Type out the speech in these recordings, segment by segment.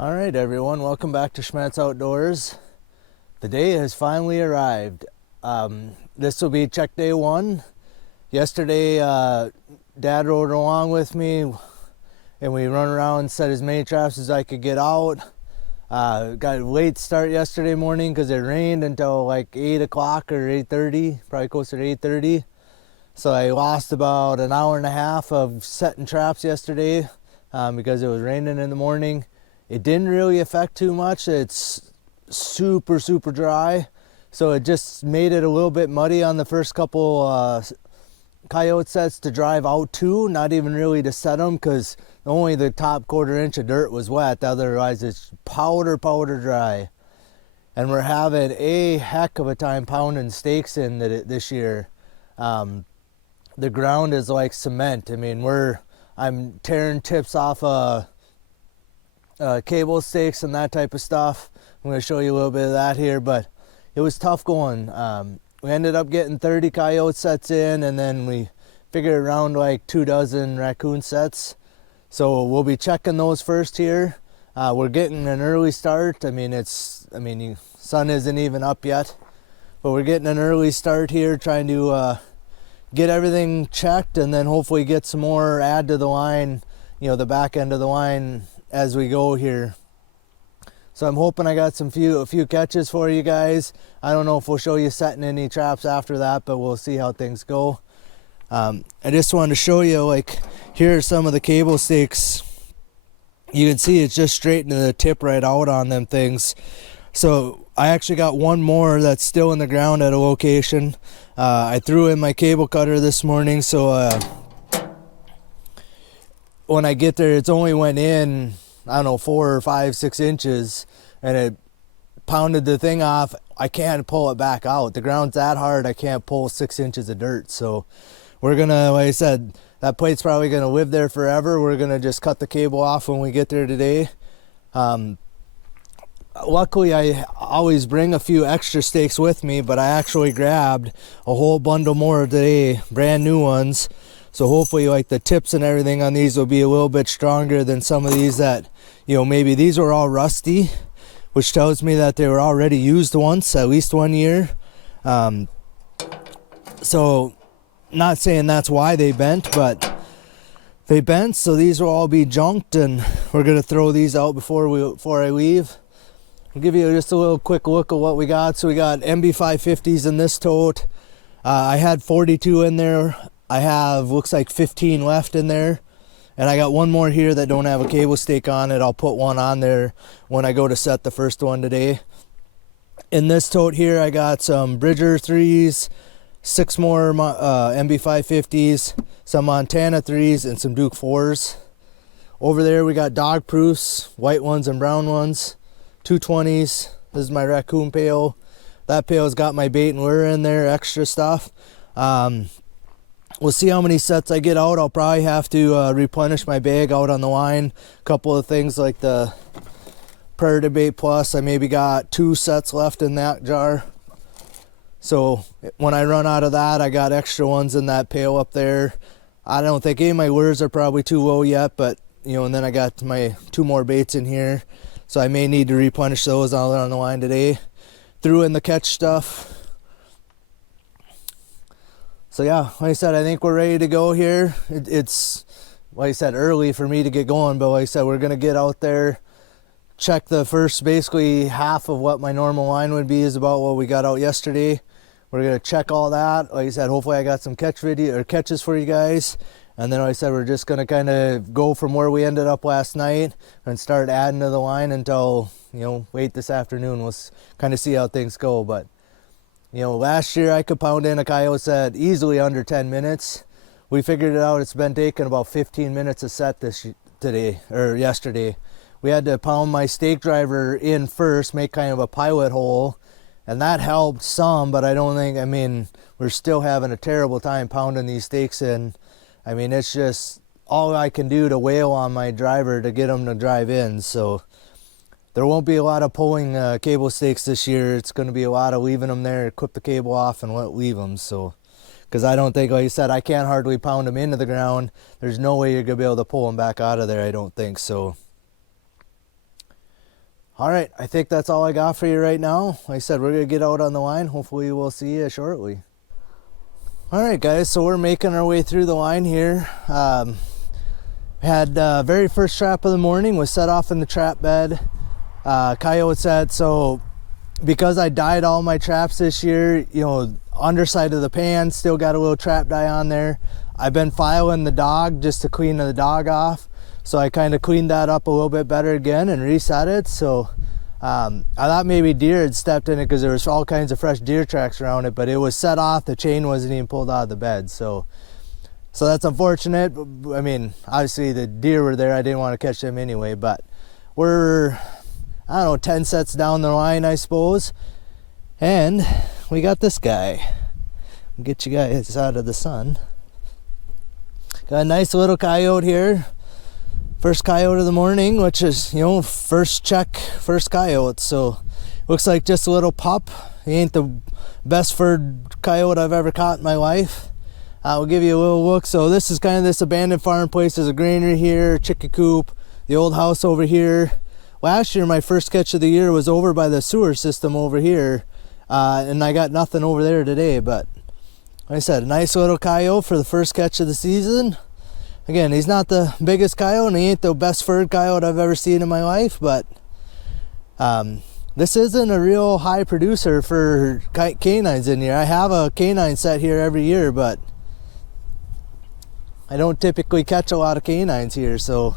All right, everyone, welcome back to Schmattz Outdoors. The day has finally arrived. This will be check day one. Yesterday, Dad rode along with me, and we run around and set as many traps as I could get out. Got a late start yesterday morning because it rained until like 8 o'clock or 8:30, probably closer to 8:30. So I lost about an hour and a half of setting traps yesterday because it was raining in the morning. It didn't really affect too much. It's super dry, so it just made it a little bit muddy on the first couple coyote sets to drive out to, not even really to set them, because only the top quarter inch of dirt was wet. Otherwise it's powder dry, and we're having a heck of a time pounding stakes in this year. The ground is like cement. I mean, I'm tearing tips off cable stakes and that type of stuff. I'm going to show you a little bit of that here, but it was tough going. We ended up getting 30 coyote sets in, and then we figured around like 24 raccoon sets. So we'll be checking those first here. We're getting an early start. Sun isn't even up yet, but we're getting an early start here, trying to get everything checked, and then hopefully get some more add to the line, the back end of the line as we go here. So I'm hoping I got a few catches for you guys. I don't know if we'll show you setting any traps after that, but we'll see how things go. I just wanted to show you, like, here are some of the cable stakes. You can see it's just straightening the tip right out on them things. So I actually got one more that's still in the ground at a location. I threw in my cable cutter this morning, so when I get there, it's only went in, I don't know, 4 or 5, 6 inches, and it pounded the thing off. I can't pull it back out. The ground's that hard, I can't pull 6 inches of dirt. So we're gonna, like I said, that plate's probably gonna live there forever. We're gonna just cut the cable off when we get there today. Luckily, I always bring a few extra stakes with me, but I actually grabbed a whole bundle more today, brand new ones. So hopefully, like, the tips and everything on these will be a little bit stronger than some of these that, maybe these were all rusty, which tells me that they were already used once, at least 1 year. So not saying that's why they bent, but they bent, so these will all be junked, and we're gonna throw these out before I leave. I'll give you just a little quick look at what we got. So we got MB550s in this tote. I had 42 in there. I have, looks like 15 left in there, and I got one more here that don't have a cable stake on it. I'll put one on there when I go to set the first one today. In this tote here, I got some Bridger 3s, 6 more MB550s, some Montana 3s, and some Duke 4s. Over there we got dog proofs, white ones and brown ones, 220s. This is my Raccoon pail. That pail's got my bait and lure in there, extra stuff. We'll see how many sets I get out. I'll probably have to replenish my bag out on the line. A couple of things like the Predator Bait Plus, I maybe got 2 sets left in that jar. So when I run out of that, I got extra ones in that pail up there. I don't think any of my lures are probably too low yet, but and then I got my 2 more baits in here. So I may need to replenish those out on the line today. Threw in the catch stuff. So yeah, like I said, I think we're ready to go here. It's, like I said, early for me to get going, but like I said, we're gonna get out there, check the first, basically half of what my normal line would be is about what we got out yesterday. We're gonna check all that. Like I said, hopefully I got some catches for you guys. And then, like I said, we're just gonna kind of go from where we ended up last night and start adding to the line until, late this afternoon. We'll kind of see how things go, but last year I could pound in a coyote set easily under 10 minutes. We figured it out. It's been taking about 15 minutes a set yesterday. We had to pound my stake driver in first, make kind of a pilot hole, and that helped some, but we're still having a terrible time pounding these stakes in. It's just all I can do to wail on my driver to get him to drive in. So there won't be a lot of pulling cable stakes this year. It's going to be a lot of leaving them there, clip the cable off and leave them. So, because I don't think, like I said, I can't hardly pound them into the ground. There's no way you're going to be able to pull them back out of there, I don't think. So All right, I think that's all I got for you right now. Like I said, we're gonna get out on the line. Hopefully we'll see you shortly. All right, guys, so we're making our way through the line here. Had very first trap of the morning was set off in the trap bed. Coyote set, so because I dyed all my traps this year, you know, underside of the pan still got a little trap dye on there. I've been filing the dog just to clean the dog off, so I kind of cleaned that up a little bit better again and reset it. So I thought maybe deer had stepped in it because there was all kinds of fresh deer tracks around it, but it was set off, the chain wasn't even pulled out of the bed. So that's unfortunate. I mean, obviously the deer were there, I didn't want to catch them anyway, but we're, I don't know, 10 sets down the line, I suppose, and we got this guy. Get you guys out of the sun. Got a nice little coyote here. First coyote of the morning, which is, you know, first check, first coyote. So looks like just a little pup. He ain't the best furred coyote I've ever caught in my life. We'll give you a little look. So this is kind of this abandoned farm place. There's a granary here, chicken coop, the old house over here. Last year, my first catch of the year was over by the sewer system over here. And I got nothing over there today, but like I said, a nice little coyote for the first catch of the season. Again, he's not the biggest coyote and he ain't the best furred coyote I've ever seen in my life, but this isn't a real high producer for canines in here. I have a canine set here every year, but I don't typically catch a lot of canines here, so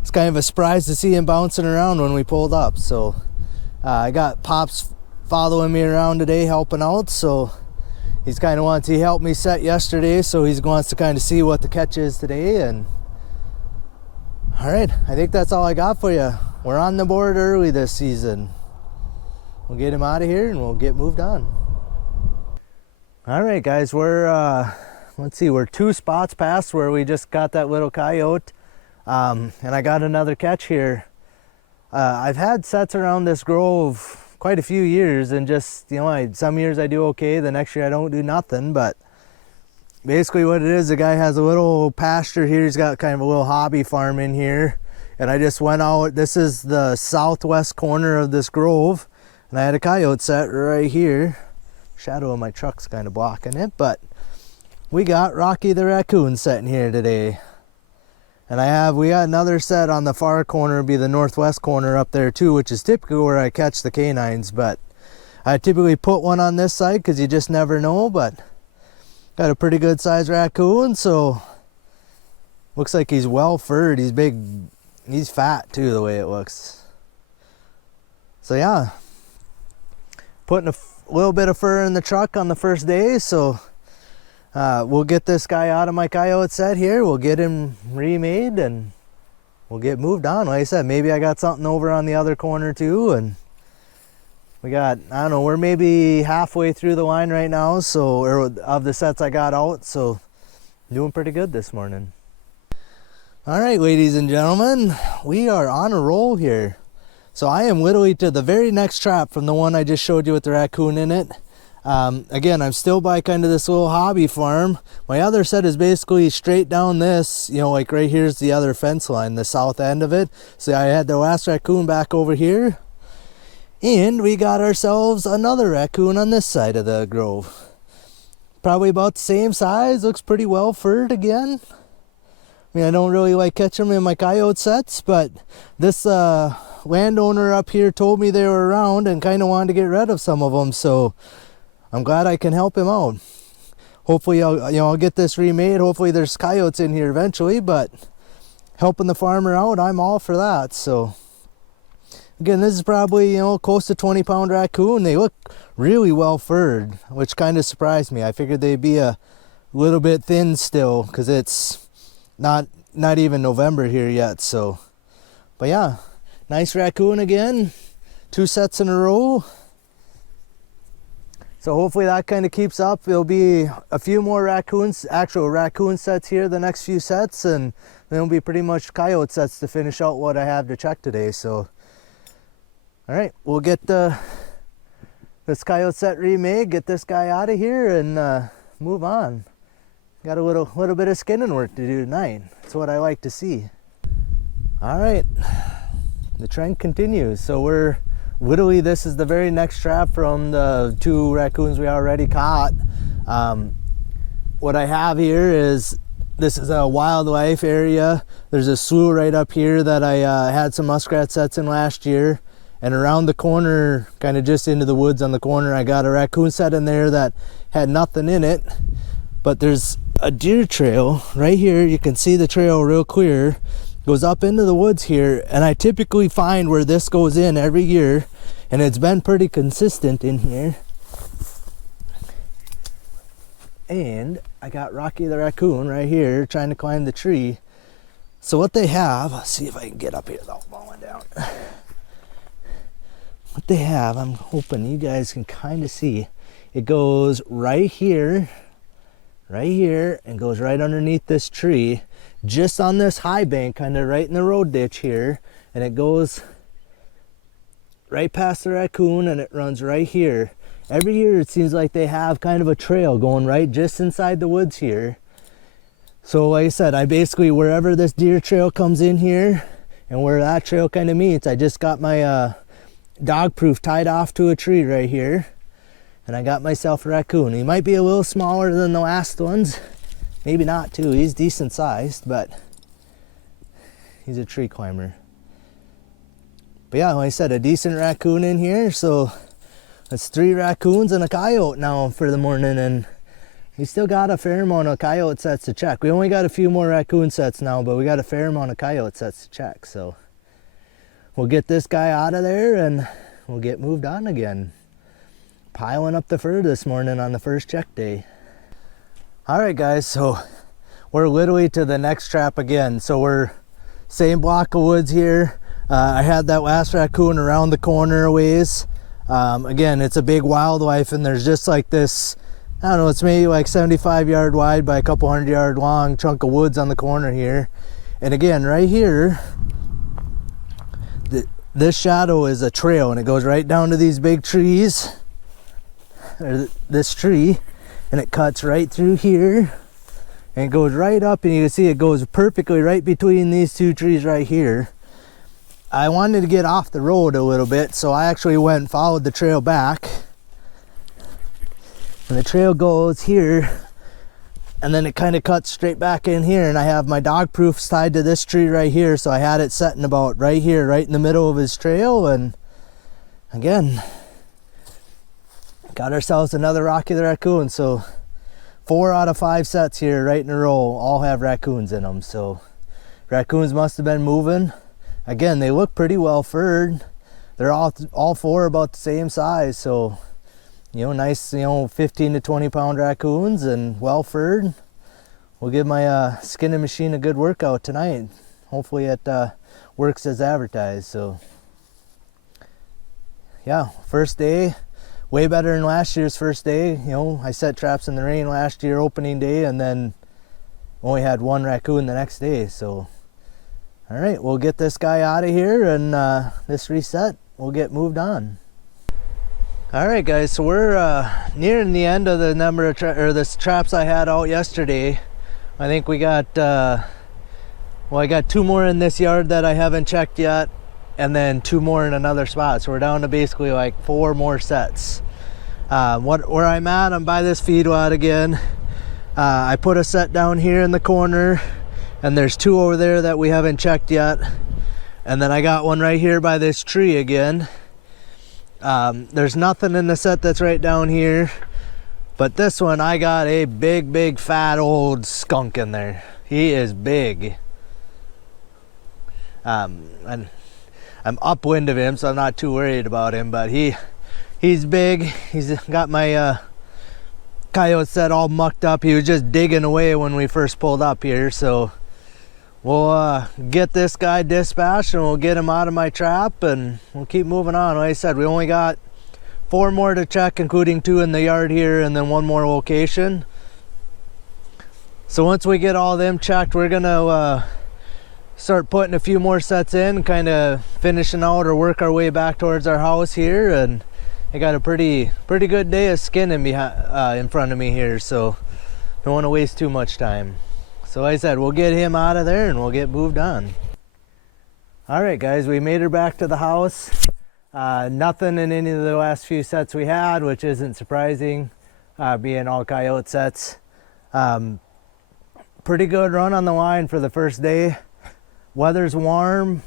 it's kind of a surprise to see him bouncing around when we pulled up. So I got Pops following me around today, helping out, so he's kind of wants, he helped me set yesterday, so he wants to kind of see what the catch is today. And all right, I think that's all I got for you. We're on the board early this season. We'll get him out of here and we'll get moved on. All right, guys, we're let's see, we're 2 spots past where we just got that little coyote, and I got another catch here. I've had sets around this grove quite a few years, and just, you know, some years I do okay, the next year I don't do nothing. But basically what it is, the guy has a little pasture here. He's got kind of a little hobby farm in here, and I just went out. This is the southwest corner of this grove, and I had a coyote set right here. Shadow of my truck's kind of blocking it, but we got Rocky the Raccoon set in here today. And we got another set on the far corner, be the northwest corner up there too, which is typically where I catch the canines. But I typically put one on this side because you just never know. But got a pretty good sized raccoon, so looks like he's well furred. He's big, he's fat too, the way it looks. So yeah, putting a little bit of fur in the truck on the first day, so we'll get this guy out of my coyote set here. We'll get him remade and we'll get moved on. Like I said, maybe I got something over on the other corner too. And we got, I don't know, we're maybe halfway through the line right now, so, or of the sets I got out, so doing pretty good this morning. All right, ladies and gentlemen, we are on a roll here. So I am literally to the very next trap from the one I just showed you with the raccoon in it. Again, I'm still by kind of this little hobby farm. My other set is basically straight down this, you know, like right here's the other fence line, the south end of it. So I had the last raccoon back over here, and we got ourselves another raccoon on this side of the grove. Probably about the same size, looks pretty well furred again. I mean, I don't really like catching them in my coyote sets, but this landowner up here told me they were around and kind of wanted to get rid of some of them, so I'm glad I can help him out. Hopefully I'll get this remade. Hopefully there's coyotes in here eventually, but helping the farmer out, I'm all for that. So again, this is probably, you know, close to 20-pound raccoon. They look really well furred, which kind of surprised me. I figured they'd be a little bit thin still because it's not even November here yet. So, but yeah, nice raccoon again, 2 sets in a row. So hopefully that kind of keeps up. There'll be a few more raccoons, actual raccoon sets here the next few sets, and then it'll be pretty much coyote sets to finish out what I have to check today. So, all right, we'll get this coyote set remade, get this guy out of here, and move on. Got a little bit of skinning work to do tonight. That's what I like to see. All right, the trend continues. So we're literally, this is the very next trap from the 2 raccoons we already caught. What I have here is, this is a wildlife area. There's a slough right up here that I had some muskrat sets in last year. And around the corner, kind of just into the woods on the corner, I got a raccoon set in there that had nothing in it. But there's a deer trail right here. You can see the trail real clear. Goes up into the woods here. And I typically find where this goes in every year. And it's been pretty consistent in here. And I got Rocky the raccoon right here trying to climb the tree. So what they have, let's see if I can get up here without falling down. What they have, I'm hoping you guys can kind of see. It goes right here, and goes right underneath this tree, just on this high bank, kind of right in the road ditch here. And it goes right past the raccoon, and it runs right here. Every year it seems like they have kind of a trail going right just inside the woods here. So like I said, I basically, wherever this deer trail comes in here and where that trail kind of meets, I just got my dog proof tied off to a tree right here. And I got myself a raccoon. He might be a little smaller than the last ones. Maybe not too, he's decent sized, but he's a tree climber. But yeah, like I said, a decent raccoon in here. So it's 3 raccoons and a coyote now for the morning, and we still got a fair amount of coyote sets to check. We only got a few more raccoon sets now, but we got a fair amount of coyote sets to check. So we'll get this guy out of there and we'll get moved on again. Piling up the fur this morning on the first check day. All right guys, so we're literally to the next trap again. So we're same block of woods here. I had that last raccoon around the corner a ways. Again, it's a big wildlife, and there's just like this, I don't know, it's maybe like 75 yard wide by a couple 100 yard long chunk of woods on the corner here. And again, right here, this shadow is a trail, and it goes right down to these big trees, or this tree, and it cuts right through here, and it goes right up, and you can see it goes perfectly right between these 2 trees right here. I wanted to get off the road a little bit, so I actually went and followed the trail back. And the trail goes here, and then it kind of cuts straight back in here, and I have my dog proofs tied to this tree right here, so I had it setting about right here, right in the middle of his trail. And again, got ourselves another Rocky the raccoon. So 4 out of 5 sets here right in a row all have raccoons in them. So raccoons must have been moving. Again, they look pretty well furred. They're all 4 about the same size, so you know, nice, you know, 15 to 20 pound raccoons and well furred. We'll give my skinning machine a good workout tonight. Hopefully it works as advertised. So yeah, first day, way better than last year's first day. You know, I set traps in the rain last year opening day, and then only had 1 raccoon the next day. So all right, we'll get this guy out of here, and this reset, we'll get moved on. All right, guys, so we're nearing the end of the number of the traps I had out yesterday. I think we got, well, I got 2 more in this yard that I haven't checked yet, and then 2 more in another spot. So we're down to basically like 4 more sets. Where I'm at, I'm by this feedlot again. I put a set down here in the corner, and there's 2 over there that we haven't checked yet. And then I got one right here by this tree again. There's nothing in the set that's right down here, but this one I got a big fat old skunk in there. He is big. And I'm upwind of him, so I'm not too worried about him, but he's big. He's got my coyote set all mucked up. He was just digging away when we first pulled up here, so we'll get this guy dispatched and we'll get him out of my trap, and we'll keep moving on. Like I said, we only got 4 more to check, including 2 in the yard here and then 1 more location. So once we get all them checked, we're gonna start putting a few more sets in, kind of finishing out or work our way back towards our house here. And I got a pretty good day of skinning in front of me here, so don't want to waste too much time. So like I said, we'll get him out of there and we'll get moved on. All right, guys, we made her back to the house. Nothing in any of the last few sets we had, which isn't surprising, being all coyote sets. Pretty good run on the line for the first day. Weather's warm.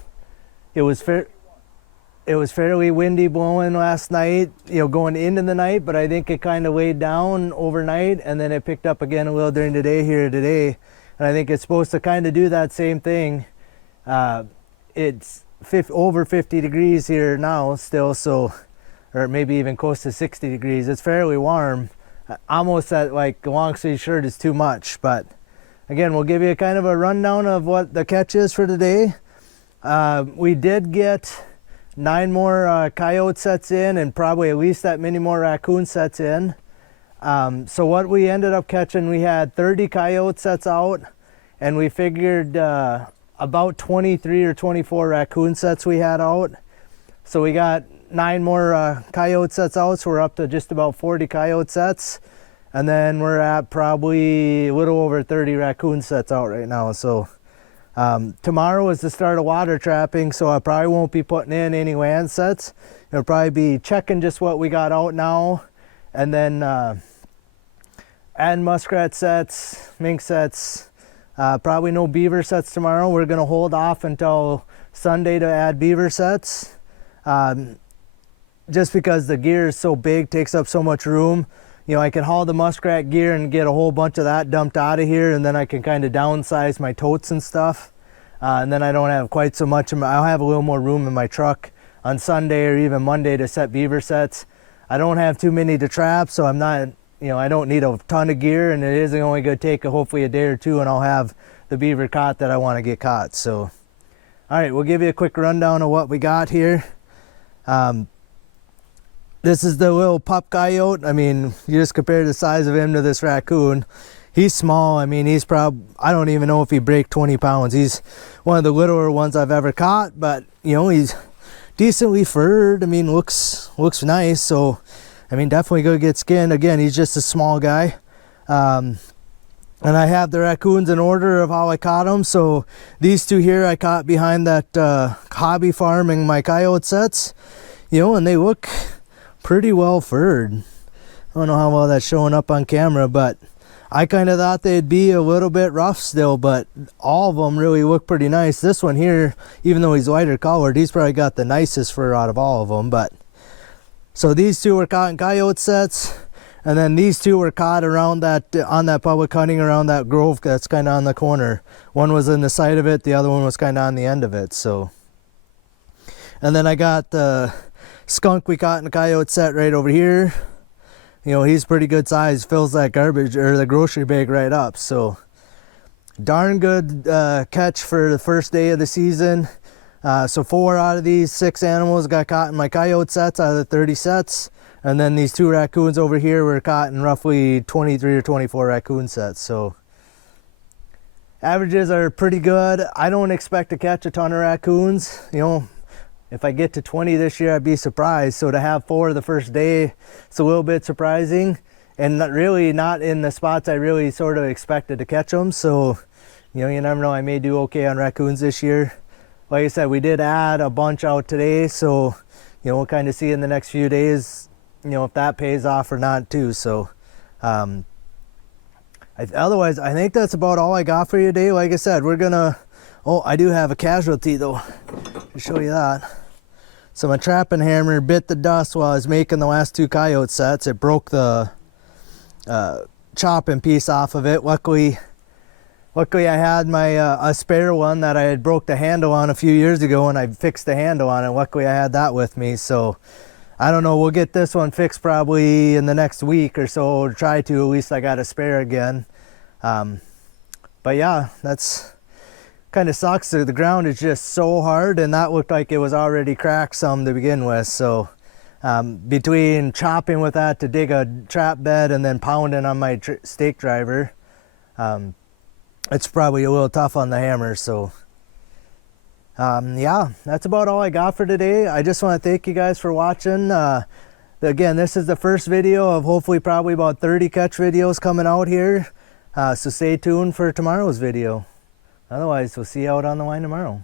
It was fairly windy blowing last night, going into the night, but I think it kind of laid down overnight, and then it picked up again a little during the day here today. And I think it's supposed to kind of do that same thing. It's over 50 degrees here now still, so, or maybe even close to 60 degrees. It's fairly warm. Almost that like a long sleeve shirt is too much, but again, we'll give you kind of a rundown of what the catch is for today. We did get 9 more coyote sets in, and probably at least that many more raccoon sets in. So what we ended up catching, we had 30 coyote sets out, and we figured about 23 or 24 raccoon sets we had out. So we got 9 more coyote sets out, so we're up to just about 40 coyote sets. And then we're at probably a little over 30 raccoon sets out right now. So tomorrow is the start of water trapping, so I probably won't be putting in any land sets. It'll probably be checking just what we got out now, and then adding muskrat sets, mink sets. Probably no beaver sets tomorrow. We're going to hold off until Sunday to add beaver sets. Just because the gear is so big, takes up so much room. I can haul the muskrat gear and get a whole bunch of that dumped out of here, and then I can kind of downsize my totes and stuff. And then I don't have quite so much. I'll have a little more room in my truck on Sunday or even Monday to set beaver sets. I don't have too many to trap, so I'm not, I don't need a ton of gear, and it is only going to take hopefully a day or two, and I'll have the beaver caught that I want to get caught. So, all right, we'll give you a quick rundown of what we got here. This is the little pup coyote. I mean, you just compare the size of him to this raccoon. He's small. I mean, he's probably, I don't even know if he breaks 20 pounds. He's one of the littler ones I've ever caught, but he's decently furred. I mean, looks nice. So, I mean, definitely go get skinned. Again, he's just a small guy. And I have the raccoons in order of how I caught them. So these two here I caught behind that hobby farm in my coyote sets, and they look pretty well furred. I don't know how well that's showing up on camera, but I kind of thought they'd be a little bit rough still, but all of them really look pretty nice. This one here, even though he's lighter colored, he's probably got the nicest fur out of all of them. But so these two were caught in coyote sets, and then these two were caught around that, on that public hunting around that grove that's kind of on the corner. One was in the side of it, the other one was kind of on the end of it. So, and then I got the skunk we caught in the coyote set right over here. He's pretty good size, fills that garbage or the grocery bag right up. So darn good catch for the first day of the season. So 4 out of these 6 animals got caught in my coyote sets out of the 30 sets. And then these 2 raccoons over here were caught in roughly 23 or 24 raccoon sets. So averages are pretty good. I don't expect to catch a ton of raccoons. If I get to 20 this year, I'd be surprised. So to have 4 the first day, it's a little bit surprising, and not in the spots I really sort of expected to catch them. So, you never know. I may do okay on raccoons this year. Like I said, we did add a bunch out today, so we'll kind of see in the next few days, if that pays off or not too. So, otherwise, I think that's about all I got for you today. Like I said, we're gonna. Oh, I do have a casualty though. To show you that. So my trapping hammer bit the dust while I was making the last 2 coyote sets. It broke the chopping piece off of it. Luckily I had my a spare one that I had broke the handle on a few years ago, and I fixed the handle on it. Luckily I had that with me. So I don't know, we'll get this one fixed probably in the next week or so, or try to. At least I got a spare again. But yeah, that's kind of sucks. The ground is just so hard, and that looked like it was already cracked some to begin with. So between chopping with that to dig a trap bed and then pounding on my stake driver, it's probably a little tough on the hammer. So yeah, that's about all I got for today. I just want to thank you guys for watching. Again, this is the first video of hopefully probably about 30 catch videos coming out here. So stay tuned for tomorrow's video. Otherwise, we'll see you out on the line tomorrow.